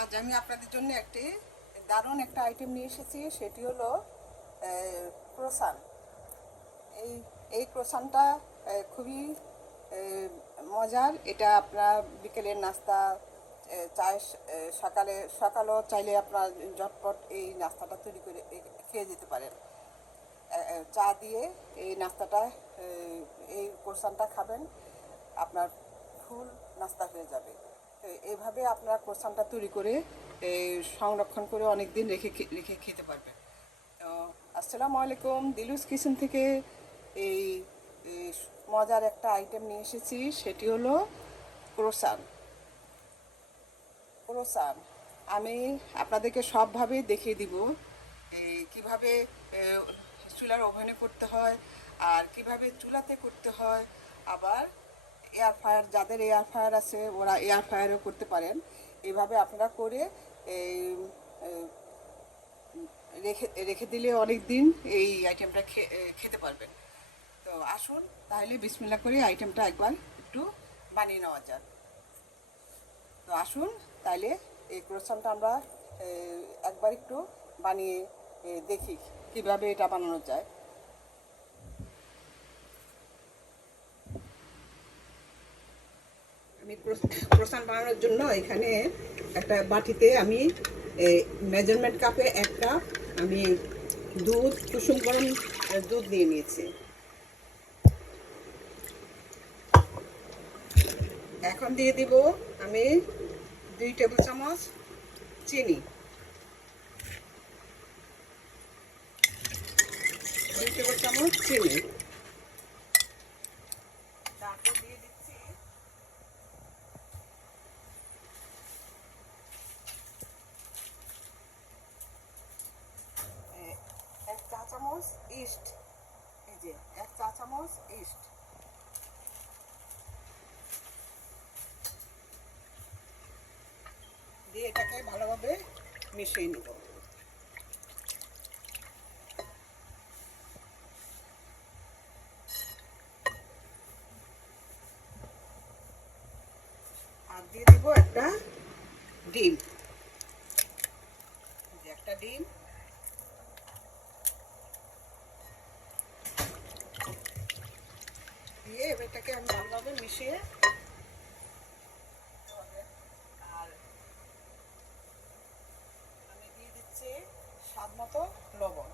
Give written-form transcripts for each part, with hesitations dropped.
আজ আমি আপনাদের জন্য একটি দারুণ একটা আইটেম নিয়ে এসেছি, সেটি হলো ক্রোসান। এই এই ক্রোসানটা খুবই মজার। এটা আপনার বিকেলের নাস্তা, চায়ের সকালেও চাইলে আপনার ঝটপট এই নাস্তাটা তৈরি করে খেয়ে যেতে পারেন। চা দিয়ে এই নাস্তাটা, এই ক্রোসানটা খাবেন, আপনার ফুল নাস্তা হয়ে যাবে। এইভাবে আপনারা ক্রোসানটা তৈরি করে সংরক্ষণ করে অনেক দিন রেখে খেতে পারবেন। তো আসসালামু আলাইকুম, দিলুস কিচেন থেকে এই মজার একটা আইটেম নিয়ে এসেছি, সেটি হলো ক্রোসান। ক্রোসান আমি আপনাদেরকে সবভাবে দেখিয়ে দিব, কিভাবে চুলার ওভেনে করতে হয় আর কিভাবে চুলাতে করতে হয়। আবার এয়ার ফ্রায়ার, যাদের এয়ার ফ্রায়ার আছে ওরা এয়ার ফ্রায়ারও করতে পারেন। এভাবে আপনারা করে রেখে রেখে দিলে অনেক দিন এই আইটেমটা খেতে পারবেন। তো আসুন তাহলে বিসমিল্লাহ করে আইটেমটা একবার একটু বানিয়ে নেওয়া যাক। তো আসুন তাহলে এই ক্রোসানটা আমরা একবার একটু বানিয়ে দেখি কিভাবে এটা বানানো যায়। আমি ক্রোসান বানানোর জন্য এখানে একটা বাটিতে আমি মেজারমেন্ট কাপে 1 কাপ আমি দুধ, কুসুম গরম দুধ নিয়ে নিয়েছি। এখন দিয়ে দিব আমি 2 টেবিল চামচ চিনি, 2 টেবিল চামচ চিনি। তারপর দিয়ে দিচ্ছি 1 চা চামচ ইস্ট। এই যে 1 চা চামচ ইস্ট দিয়ে এটাকে ভালোভাবে মিশিয়ে নেব। আর দিয়ে দিব একটা ডিম, একটা ডিম দিয়ে এটাকে আমি ভালোভাবে মিশিয়ে, আর আমি দিয়ে দিচ্ছি স্বাদ মতো লবণ,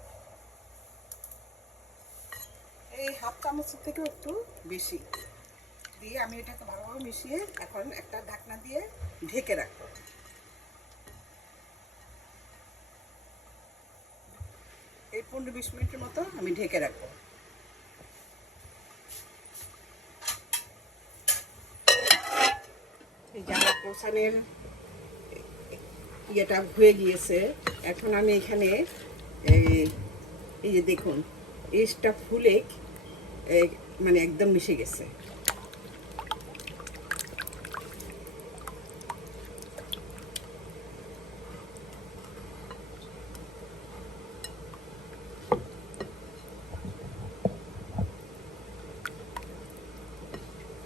এই হাফ চামচের থেকেও একটু বেশি দিয়ে আমি এটাকে ভালোভাবে মিশিয়ে এখন একটা ঢাকনা দিয়ে ঢেকে রাখবো। এই 15-20 মিনিটের মতো আমি ঢেকে রাখবো। এই যে আমার ক্রোসানের ইয়েটা হয়ে গিয়েছে। এখন আমি এখানে এই যে দেখুন ইস্টটা ফুলে মানে একদম মিশে গেছে।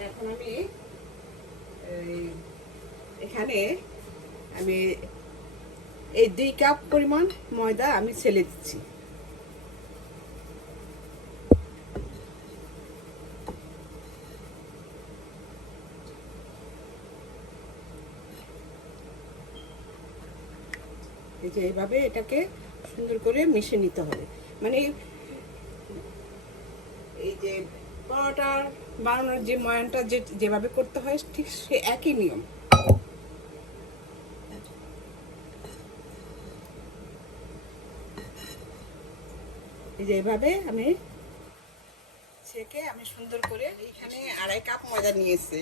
এখন আমি এখানে আমি এই 2 কাপ পরিমাণ ময়দা আমি ছেলে দিচ্ছি। এই যে এইভাবে এটাকে সুন্দর করে মিশিয়ে নিতে হবে। মানে এই যে পরোটা বানানোর যে ময়ানটা যেভাবে করতে হয় ঠিক সে একই নিয়ম। এই যে এইভাবে আমি ছেঁকে আমি সুন্দর করে, এখানে 2.5 কাপ ময়দা নিয়েছে,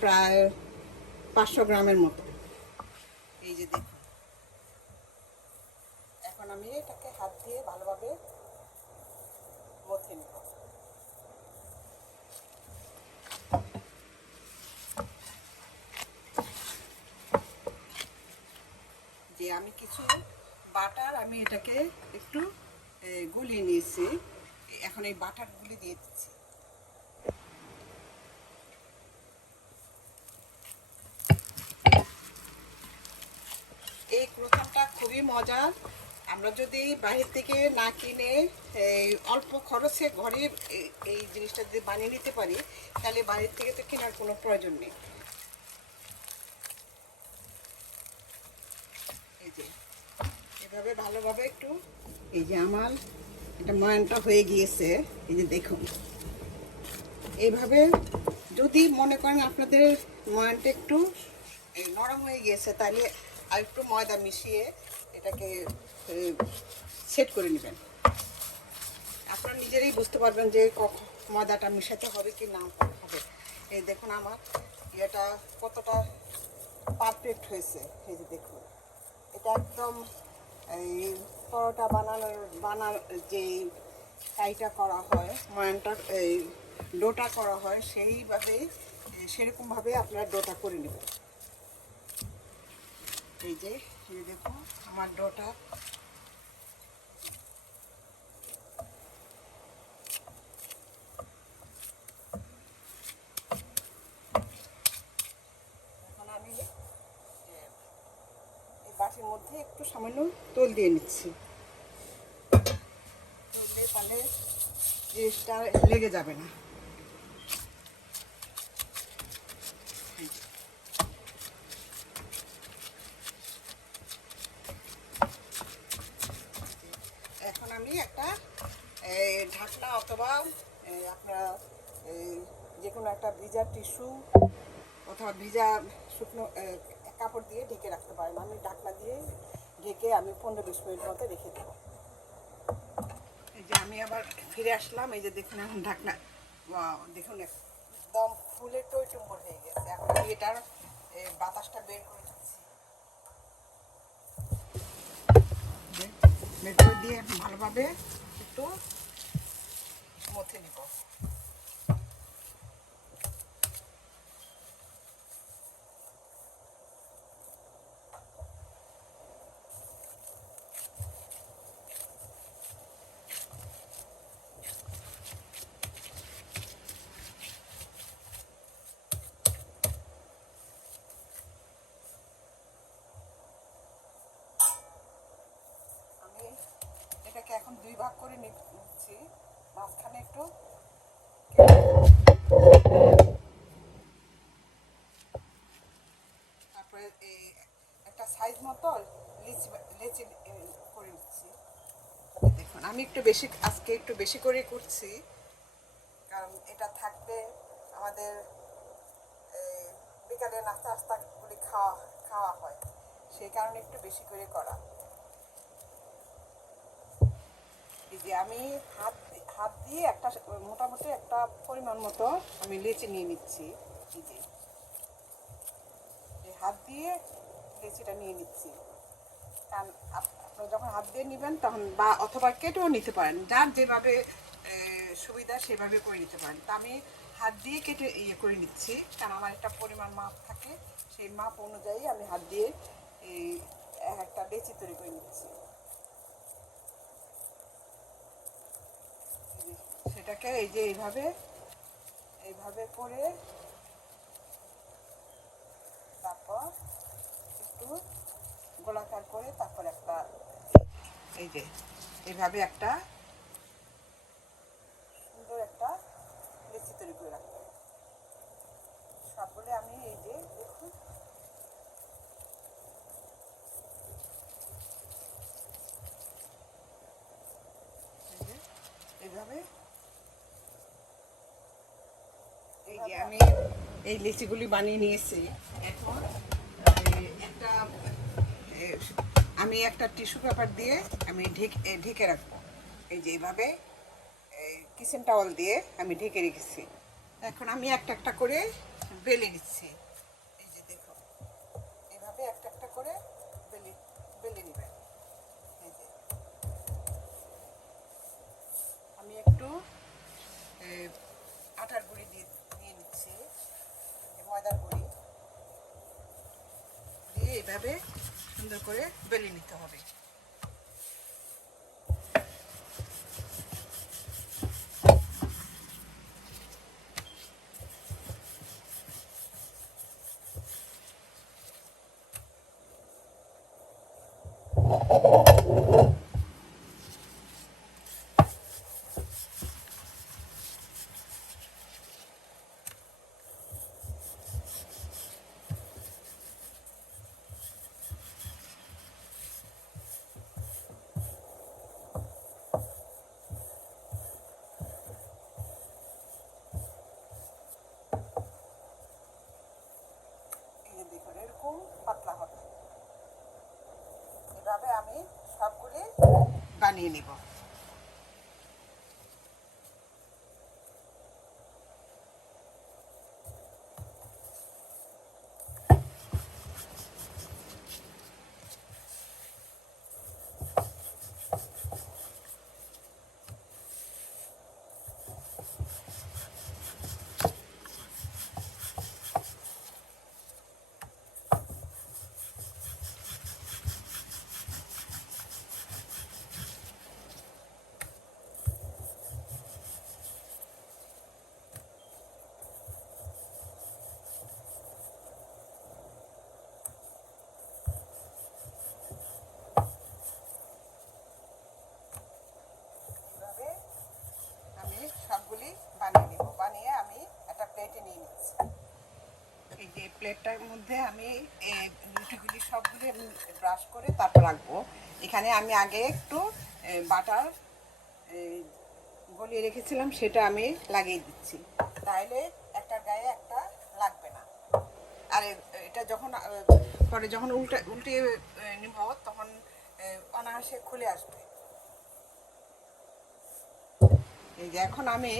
প্রায় 500 গ্রামের মতো। এই যে দেখুন, এখন আমি এটাকে হাত দিয়ে ভালোভাবে মথে নেব। যে আমি কিছু বাটার আমি এটাকে একটু গলিয়ে নিয়েছি, এখন এই বাটারগুলি দিয়ে দিচ্ছি। ক্রোসানটা খুবই মজার। আমরা যদি বাইরে থেকে না কিনে এই অল্প খরচে ঘরে এই জিনিসটা যদি বানিয়ে নিতে পারি, তাহলে বাইরের থেকে তো কেনার কোনো প্রয়োজন নেই। এই যে এভাবে ভালোভাবে একটু, এই যে আমার এটা ময়ানটা হয়ে গিয়েছে, এই যে দেখুন এইভাবে যদি মনে করেন আপনাদের ময়ানটা একটু নরম হয়ে গিয়েছে, তাহলে আর একটু ময়দা মিশিয়ে এটাকে সেট করে নেবেন। আপনারা নিজেরাই বুঝতে পারবেন যে কখন ময়দাটা মিশাতে হবে কি না হবে। এই দেখুন আমার এটা কতটা পারফেক্ট হয়েছে। এই যে দেখুন এটা একদম এই পরোটা বানানোর যে কাইটা করা হয়, ময়ানটা এই ডোটা করা হয়, সেইভাবেই সেরকমভাবে আপনারা ডোটা করে নেবেন। এই যে দেখুন আমার ডোটা এখন আমি এই বাটির মধ্যে একটু সামান্য তেল দিয়ে নিচ্ছি, তাহলে জিনিসটা লেগে যাবে না। এখন আমি একটা ঢাকনা অথবা আপনার যে কোনো একটা ভিজা টিস্যু অথবা ভিজা শুকনো কাপড় দিয়ে ঢেকে রাখতে পারেন। আমি ঢাকনা দিয়ে ঢেকে আমি 15-20 মিনিট মতো রেখে দেবো। এই যে আমি আবার ফিরে আসলাম। এই যে দেখুন এখন ঢাকনা দেখুন একদম ফুলে টইটুম্বর হয়ে গেছে। এখন আমি এটার বাতাসটা বের করে দিচ্ছি, বের করে দিয়ে ভালোভাবে একটু মথে নিব। এটাকে এখন 2 ভাগ করে নিচ্ছি, মাঝখানে একটু তারপরে এই একটা সাইজ মতো লিচি লেচি করে নিচ্ছি। দেখুন আমি আজকে একটু বেশি করে করছি, কারণ এটা থাকবে আমাদের বিকালে নাস্তাগুলি খাওয়া হয়, সেই কারণে একটু বেশি করে করা। এই যে আমি হাত দিয়ে একটা মোটামুটি একটা পরিমাণ মতো আমি লেচি নিয়ে নিচ্ছি। এই যে হাত দিয়ে লেচিটা নিয়ে নিচ্ছি, কারণ আপনারা যখন হাত দিয়ে নেবেন তখন বা অথবা কেটেও নিতে পারেন, যার যেভাবে সুবিধা সেভাবে করে নিতে পারেন। তা আমি হাত দিয়ে কেটে করে নিচ্ছি, কারণ আমার একটা পরিমাণ মাপ থাকে, সেই মাপ অনুযায়ী আমি হাত দিয়ে এই একটা লেচি তৈরি করে নিচ্ছি। সেটাকে এই যে এইভাবে করে তারপর একটু গোলাকার করে তারপর একটা এই যে এইভাবে একটা সুন্দর একটা লেচি তৈরি করে রাখতে হবে। সবগুলো আমি এই যে দেখুন এইভাবে এই যে আমি এই লিচিগুলি বানিয়ে নিয়েছি। এখন একটা আমি একটা টিস্যু পেপার দিয়ে আমি ঢেকে রাখবো। এই যে এইভাবে কিচেন টাওয়াল দিয়ে আমি ঢেকে রেখেছি। এখন আমি একটা একটা করে বেলে নিচ্ছি। এই যে দেখুন এইভাবে একটা একটা করে বেলে নেবেন। এই যে আমি একটু আটার গুঁড়ি নিয়ে নিচ্ছি, ময়দার গুঁড়ি দিয়ে এইভাবে সুন্দর করে বেলে নিতে হবে। বানিয়ে নিব। আমি সবগুলি বানিয়ে নিব, বানিয়ে আমি একটা প্লেটে নিয়ে নিচ্ছি। এই যে প্লেটটার মধ্যে আমি এই রুটিগুলি সবগুলি ব্রাশ করে তারপর রাখবো। এখানে আমি আগে একটু বাটার গলিয়ে রেখেছিলাম, সেটা আমি লাগিয়ে দিচ্ছি, তাহলে একটার গায়ে একটা লাগবে না। আর এটা যখন পরে যখন উল্টে নিব তখন অনায়াসে খুলে আসবে। এই যে এখন আমি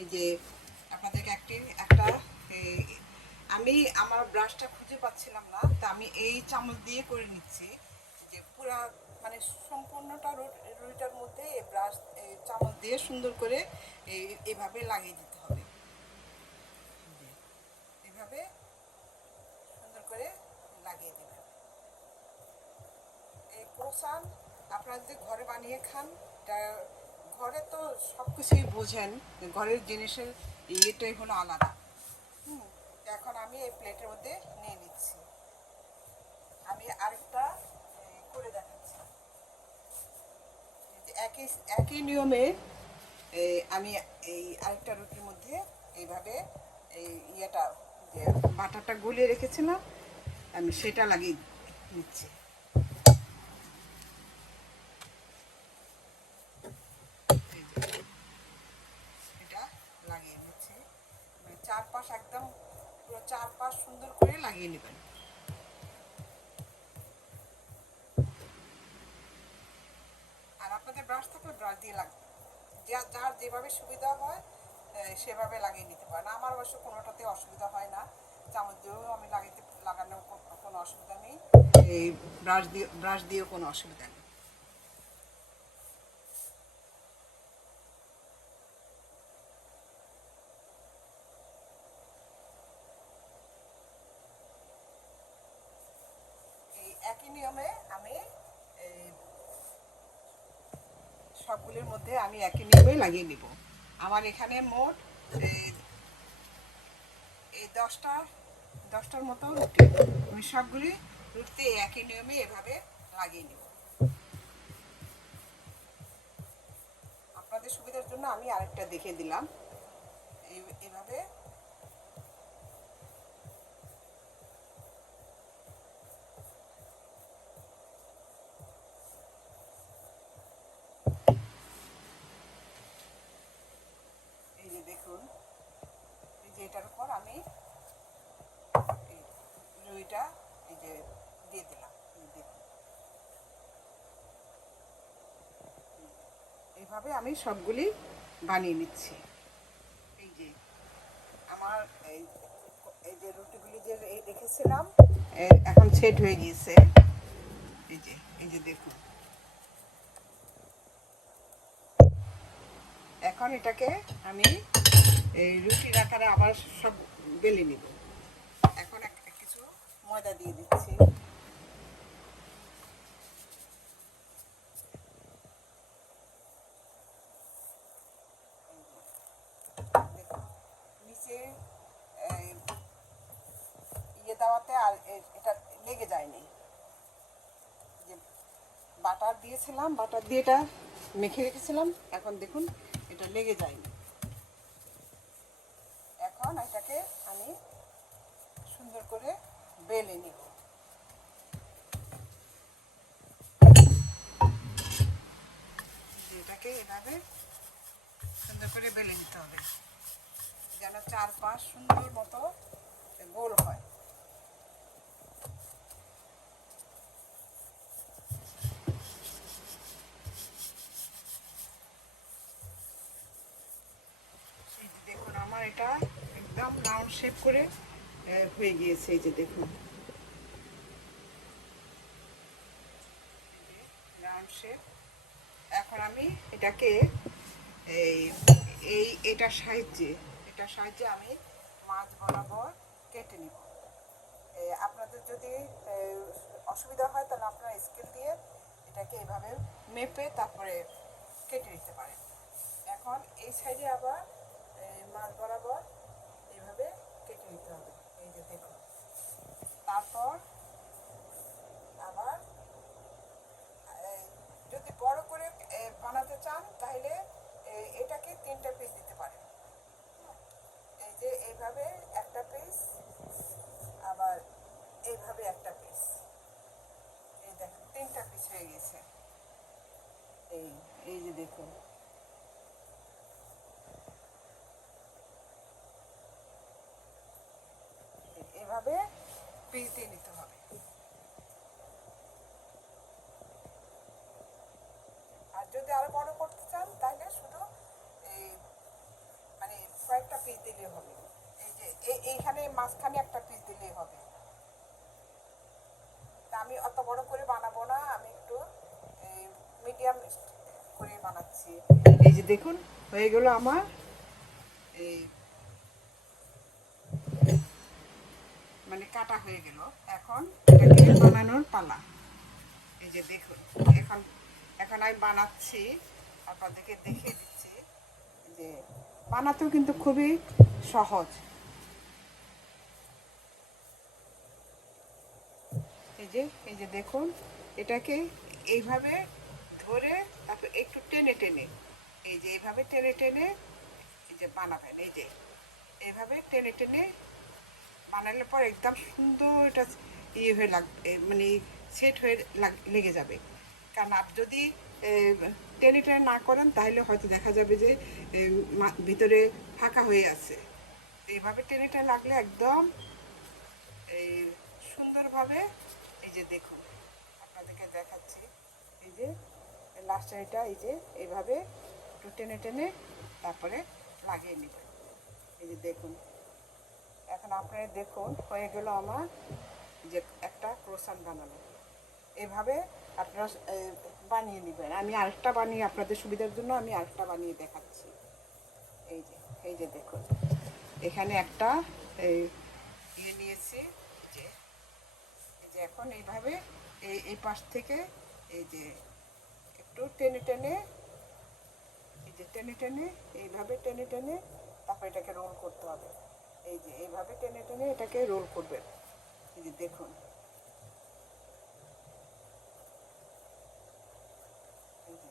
এই যে আপনাদেরকে একটা আমি আমার ব্রাশটা খুঁজে পাচ্ছিলাম না, তা আমি এই চামচ দিয়ে করে নিচ্ছি। যে পুরা মানে সম্পূর্ণটা রুটিটার মধ্যে এই ব্রাশ চামচ দিয়ে সুন্দর করে এইভাবে লাগিয়ে দিতে হবে। এইভাবে সুন্দর করে লাগিয়ে দেবেন। এই ক্রোসান আপনারা যদি ঘরে বানিয়ে খান, ঘরে তো সব কিছুই বোঝেন, ঘরের জিনিসের ইয়েটাই হলো আলাদা। এখন আমি এই প্লেটের মধ্যে নিয়ে নিচ্ছি। আমি আরেকটা করে দেখাচ্ছি। একই একই নিয়মে আমি এই আরেকটা রুটির মধ্যে এইভাবে এই ইয়েটা যে বাটারটা গুলিয়ে রেখেছিলাম আমি সেটা লাগিয়ে নিচ্ছি। এটা লাগিয়ে নিচ্ছি, চারপাশ একদম পুরো চারপাশ সুন্দর করে লাগিয়ে নেবেন। আর আপনাদের ব্রাশ থাকলে ব্রাশ দিয়ে লাগবে, যার যেভাবে সুবিধা হয় সেভাবে লাগিয়ে নিতে পারেন। আমার অবশ্য কোনোটাতে অসুবিধা হয় না, চামচ দিয়েও আমি লাগানোর কোনো অসুবিধা নেই, এই ব্রাশ দিয়েও কোনো অসুবিধা নেই। এই একই নিয়মে আমি এই সবগুলির মধ্যে আমি একই নিয়মে লাগিয়ে নিব। আমার এখানে মোট এই দশটার মতো রুটি, আমি সবগুলি রুটিতে একই নিয়মে এভাবে লাগিয়ে নিব। আপনাদের সুবিধার জন্য আমি আরেকটা দেখিয়ে দিলাম। এভাবে এই যে দেখুন, এই যে এটার উপর আমি এই রুইটা এই যে দিয়ে দিলাম। দেখুন এইভাবে আমি সবগুলি বানিয়ে নিচ্ছি। এই যে আমার এই এই যে রুটিগুলি যে রেখেছিলাম এখন সেট হয়ে গিয়েছে। এই যে দেখুন, এখন এটাকে আমি এই রুটির আকারে আবার সব বেলে নিব। এখন কিছু ময়দা দিয়ে দিচ্ছি। দেখুন নিচে ইয়ে দেওয়াতে আর এটা লেগে যায়নি। যে বাটার দিয়েছিলাম, বাটার দিয়ে এটা মেখে রেখেছিলাম, এখন দেখুন এটা লেগে যায়নি। এখন এটাকে আমি সুন্দর করে বেলে নিব। এটাকে এভাবে সুন্দর করে বেলে নিতে হবে যেন চারপাশ সুন্দর মতো গোল হয়। এটা একদম রাউন্ড শেপ করে হয়ে গিয়েছে। এই যে দেখুন রাউন্ড শেপ। এখন আমি এটাকে এই এটার সাহায্যে আমি মাছ বরাবর কেটে নিব। আপনাদের যদি অসুবিধা হয় তাহলে আপনারা স্কেল দিয়ে এটাকে এভাবে মেপে তারপরে কেটে নিতে পারেন। এখন এই সাইডে আবার মাছ বরাবর এইভাবে কেটে নিতে হবে। এই যে দেখুন, তারপর আবার যদি বড় করে বানাতে চান তাহলে এটাকে 3টা পিস দিতে পারেন। এই যে এইভাবে একটা পিস, আবার এইভাবে একটা পিস, এই দেখুন 3টা পিস হয়ে গেছে। এই এই যে দেখুন, এভাবে পিস দিয়ে নিতে হবে। আর যদি আরো বড় করতে চান তাহলে শুধু এই মানে কয়েকটা পিস দিলেই হবে। এই যে এইখানে মাঝখানে একটা পিস দিলেই হবে। তা আমি অত বড় করে বানাবো না, আমি একটু মিডিয়াম করে বানাচ্ছি। এই যে দেখুন হয়ে গেল আমার এই মানে কাটা হয়ে গেল। এখন এটাকে বানানোর পালা। এই যে দেখুন, এখন এখন আমি বানাচ্ছি, আপনাদেরকে দেখিয়ে দিচ্ছি যে বানাতেও কিন্তু খুবই সহজ। এই যে দেখুন, এটাকে এইভাবে ধরে তারপর একটু টেনে টেনে এই যে এইভাবে টেনে টেনে এই যে বানাবেন। এই যে এইভাবে টেনে টেনে বানালে পর একদম সুন্দর এটা ইয়ে হয়ে লাগবে, মানে সেট হয়ে লেগে যাবে। কারণ আপনি যদি টেনে টেনে না করেন তাহলে হয়তো দেখা যাবে যে ভিতরে ফাঁকা হয়ে আছে। এইভাবে টেনে টেনে লাগলে একদম এই সুন্দরভাবে এই যে দেখুন আপনাদেরকে দেখাচ্ছি। এই যে লাস্টে এটা এই যে এইভাবে একটু টেনে টেনে তারপরে লাগিয়ে নেবেন। এই যে দেখুন, এখন আপনারা দেখুন হয়ে গেল আমার যে একটা ক্রোসান বানানো। এভাবে আপনারা বানিয়ে নেবেন। আমি আরেকটা বানিয়ে আপনাদের সুবিধার জন্য আমি আরেকটা বানিয়ে দেখাচ্ছি। এই যে এই যে দেখুন, এখানে একটা ইয়ে নিয়েছি। যে এই যে এখন এইভাবে এই পাশ থেকে এই যে একটু টেনে টেনে এই যে টেনে টেনে এইভাবে টেনে টেনে তারপর এটাকে রোল করতে হবে। এই যে এইভাবে টেনে টেনে এটাকে রোল করবেন। এই যে দেখুন, এই যে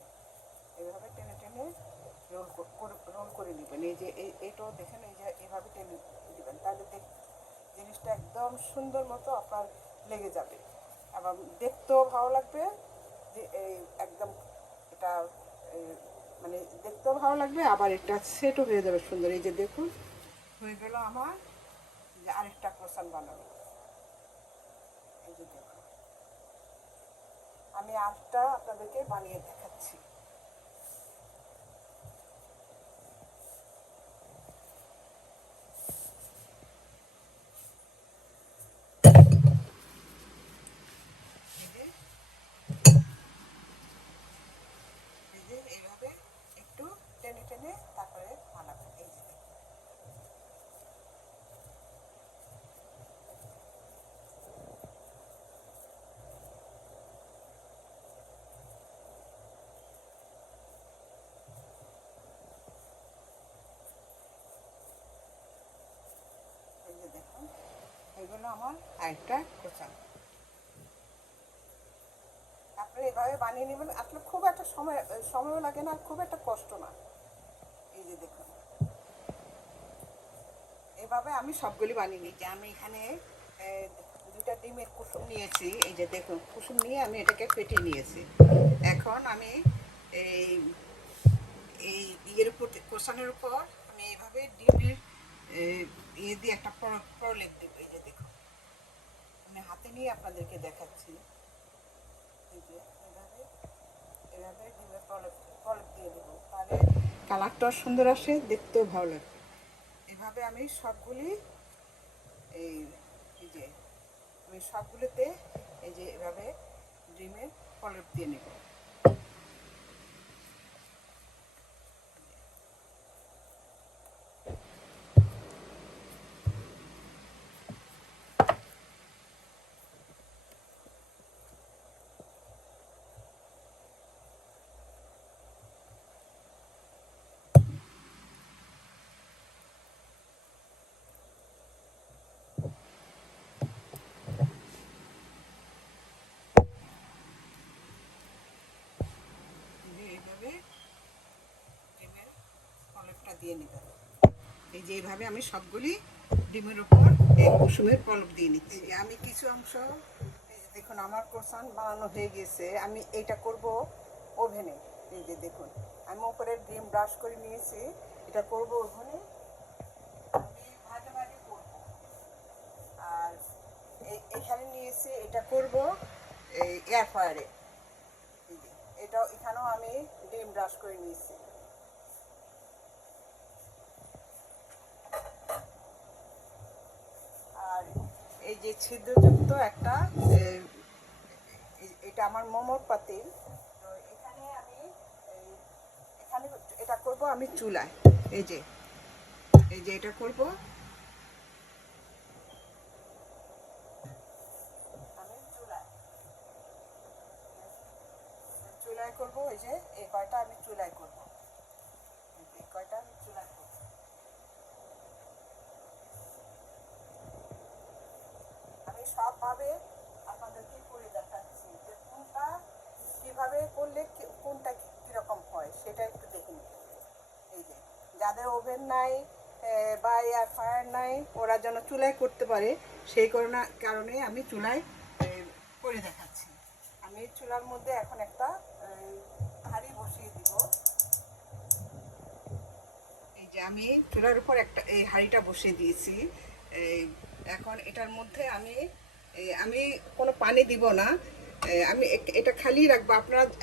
এইভাবে টেনে টেনে রোল করে নেবেন। এই যে এইটাও দেখেন, এই যে এইভাবে টেনে দিবেন, তাহলে জিনিসটা একদম সুন্দর মতো আপনার লেগে যাবে। আবার দেখতেও ভালো লাগবে, যে এই একদম এটা মানে দেখতেও ভালো লাগবে, আবার এটা সেটও হয়ে যাবে সুন্দর। এই যে দেখুন হয়ে গেল আমার যে আরেকটা ক্রোসান বানানো। এই যে দেখুন, আমি আরেকটা আপনাদেরকে বানিয়ে দেখাচ্ছি। এই যে এইভাবে একটু টেনে টেনে তারপরে বানাবেন। এই যে দেখুন এগুলো আমার আরেকটা ক্রোসান। আপনারা এভাবে বানিয়ে নেবেন, আসলে খুব একটা সময়ও লাগে না, খুব একটা কষ্ট না। এই যে দেখুন এভাবে আমি সবগুলি বানিয়ে নিয়েছি। আমি এখানে 2টা ডিমের কুসুম নিয়েছি। এই যে দেখুন কুসুম নিয়ে আমি এটাকে ফেটিয়ে নিয়েছি। এখন আমি এই এই ইয়ের উপর কোষানের উপর আমি এইভাবে ডিমের ইয়ে দিয়ে একটা প্রলেপ দেবো। এই যে দেখুন আমি হাতে নিয়ে আপনাদেরকে দেখাচ্ছি। এই যে এইভাবে এভাবে ডিমের প্রলেপ দিয়ে দেবো, তাহলে কালারটাও সুন্দর আসে, দেখতেও ভালো লাগে। এইভাবে আমি সবগুলি এই এই যে আমি সবগুলোতে এই যে এভাবে ডিমের প্রলেপ দিয়ে নেব। এইভাবে ডিমের প্রলেপটা দিয়ে নিতে হবে। এই যে এইভাবে আমি সবগুলি ডিমের উপর এই কুসুমের প্রলেপ দিয়ে নিচ্ছি। আমি কিছু অংশ দেখুন আমার ক্রোসান বানানো হয়ে গেছে। আমি এইটা করব ওভেনে। এই যে দেখুন আমি উপরে ডিম ব্রাশ করে নিয়েছি, এটা করব ওভেনে। আমি ভাজা ভাজি করব। আর এখানে নিয়েছি এটা করব এই এয়ার ফ্রায়ারে। এটাও এখানেও আমি ডিম ব্রাশ করে নিয়েছি। আর এই যে ছিদ্রযুক্ত একটা এটা আমার মোমোর পাতিল। তো এখানে আমি এখানে এটা করব আমি চুলায়। এই যে এটা করব আমি চুলায় করব। এই যে এই কয়টা আমি চুলায় করব, এই কয়টা আমি চুলায় করব। আমি সবভাবে আপনাদেরকে করে দেখাচ্ছি যে কোনটা কীভাবে করলে কোনটা কীরকম হয় সেটা একটু দেখে নিন। এই যে যাদের ওভেন নাই বা এয়ার ফ্রায়ার নাই ওরা যেন চুলায় করতে পারে সেই কারণে আমি চুলায় করে দেখাচ্ছি। আমি চুলার মধ্যে এখন একটা হাঁড়ি বসিয়ে দিব। এই যে আমি চুলার উপর একটা এই হাঁড়িটা বসিয়ে দিয়েছি। এখন এটার মধ্যে আমি কোনো পানি দিব না, আমি এটা খালি রাখবো।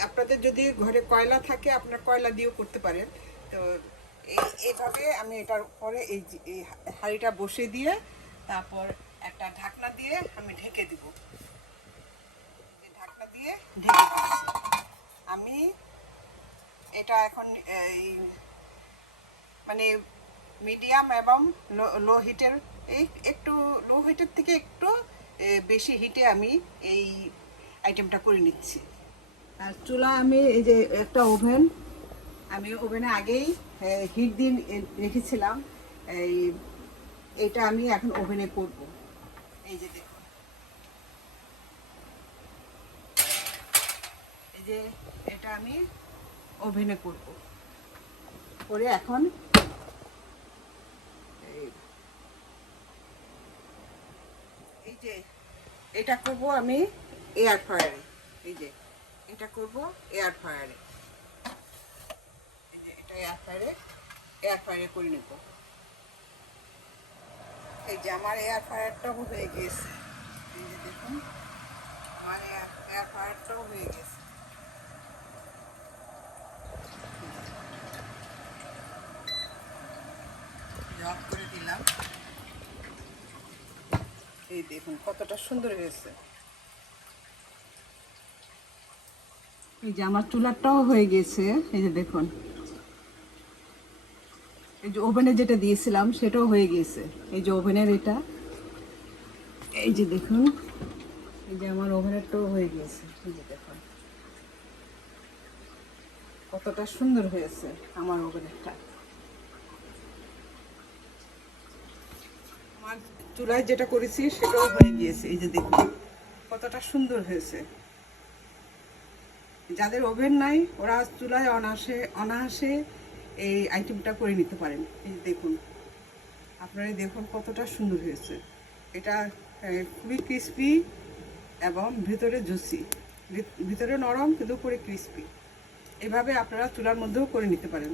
আপনাদের যদি ঘরে কয়লা থাকে আপনারা কয়লা দিয়েও করতে পারেন। তো এইভাবে আমি এটার উপরে এই হাঁড়িটা বসিয়ে দিয়ে তারপর একটা ঢাকনা দিয়ে আমি ঢেকে দিব। ঢাকনা দিয়ে ঢেকে দিচ্ছি। আমি এটা এখন এই মানে মিডিয়াম এবং লো হিটের একটু লো হিটের থেকে একটু বেশি হিটে আমি এই আইটেমটা করে নিচ্ছি। আর চুলা আমি এই যে একটা ওভেন, আমি ওভেনে আগেই হিট দিয়ে রেখেছিলাম। এইটা আমি এখন ওভেনে করব। এই যে দেখুন এই যে এটা আমি ওভেনে করব করে এখন এই যে এটা করব আমি এয়ার ফ্রায়ারে। এই যে এটা করব এয়ার ফ্রায়ারে। এই যে এটা এয়ার ফ্রায়ারে করে নেব। এই যে আমার এয়ার ফ্রায়ারটাও হয়ে গেছে। এই যে দেখুন আমার এয়ার ফ্রায়ারটাও হয়ে গেছে। অফ করে দিলাম। এই দেখুন কতটা সুন্দর হয়েছে। এই যে আমার চুলাটাও হয়ে গেছে। এই যে দেখুন এই যে ওভেনে যেটা দিয়েছিলাম সেটাও হয়ে গেছে। এই যে ওভেনের এটা এই যে দেখুন এই যে আমার ওভেনেরটাও হয়ে গেছে। এই যে দেখুন কতটা সুন্দর হয়েছে আমার ওভেনেরটা। আমার চুলায় যেটা করেছি সেটাও হয়ে গিয়েছে। এই যে দেখুন কতটা সুন্দর হয়েছে। যাদের ওভেন নাই ওরা চুলায় অনায়াসে এই আইটেমটা করে নিতে পারেন। এই যে দেখুন আপনারা দেখুন কতটা সুন্দর হয়েছে। এটা খুবই ক্রিস্পি এবং ভিতরে জুসি, ভিতরে নরম কিন্তু উপরে ক্রিস্পি। এভাবে আপনারা চুলার মধ্যেও করে নিতে পারেন।